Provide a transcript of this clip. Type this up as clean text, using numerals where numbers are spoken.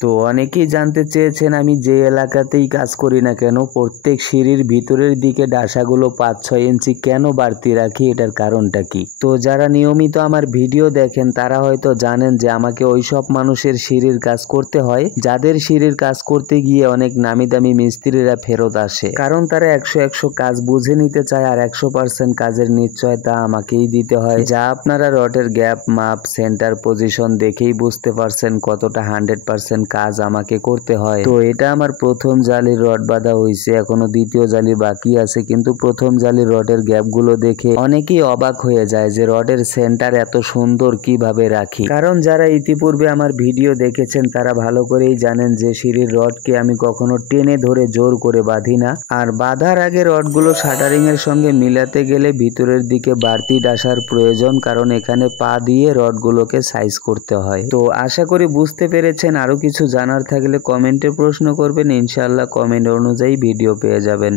তো অনেকেই জানতে চেয়েছেন আমি যে এলাকাতেই কাজ করি না কেন প্রত্যেক সিঁড়ির ভিতরের দিকে ডাসাগুলো 5-6 ইঞ্চি কেন বাড়তি রাখি, এটার কারণটা কি। তো যারা নিয়মিত আমার ভিডিও দেখেন তারা হয়তো জানেন যে আমাকে ওইসব মানুষের সিঁড়ির কাজ করতে হয় যাদের সিঁড়ির কাজ করতে গিয়ে অনেক নামি দামি মিস্ত্রিরা ফেরত আসে, কারণ তারা 100 কাজ বুঝে নিতে চায় আর 100% কাজের নিশ্চয়তা আমাকেই দিতে হয়। যা আপনারা রডের গ্যাপ মাপ সেন্টার পজিশন দেখেই বুঝতে পারছেন কতটা 100% কাজ আমাকে করতে হয়। তো এটা আমার প্রথম জালির রড বাঁধা হয়েছে, এখনো দ্বিতীয় জালি বাকি আছে, কিন্তু প্রথম জালির রডের গ্যাপগুলো দেখে অনেকেই অবাক হয়ে যায় যে রডের সেন্টার এত সুন্দর কিভাবে রাখি। কারণ যারা ইতিপূর্বে আমার ভিডিও দেখেছেন তারা ভালো করেই জানেন যে সিঁড়ির রডকে আমি কখনো টেনে ধরে জোর করে বাঁধি না, আর বাঁধার আগে রডগুলো শাটারিং এর সঙ্গে মিলাতে গেলে ভিতরের দিকে বাড়তি ডাসার প্রয়োজন, কারণ এখানে পা দিয়ে রডগুলোকে সাইজ করতে হয়। তো আশা করি বুঝতে পেরেছেন। আরো কিছু জানার থাকলে কমেন্টে প্রশ্ন করবেন, ইনশাআল্লাহ কমেন্ট অনুযায়ী ভিডিও পেয়ে যাবেন।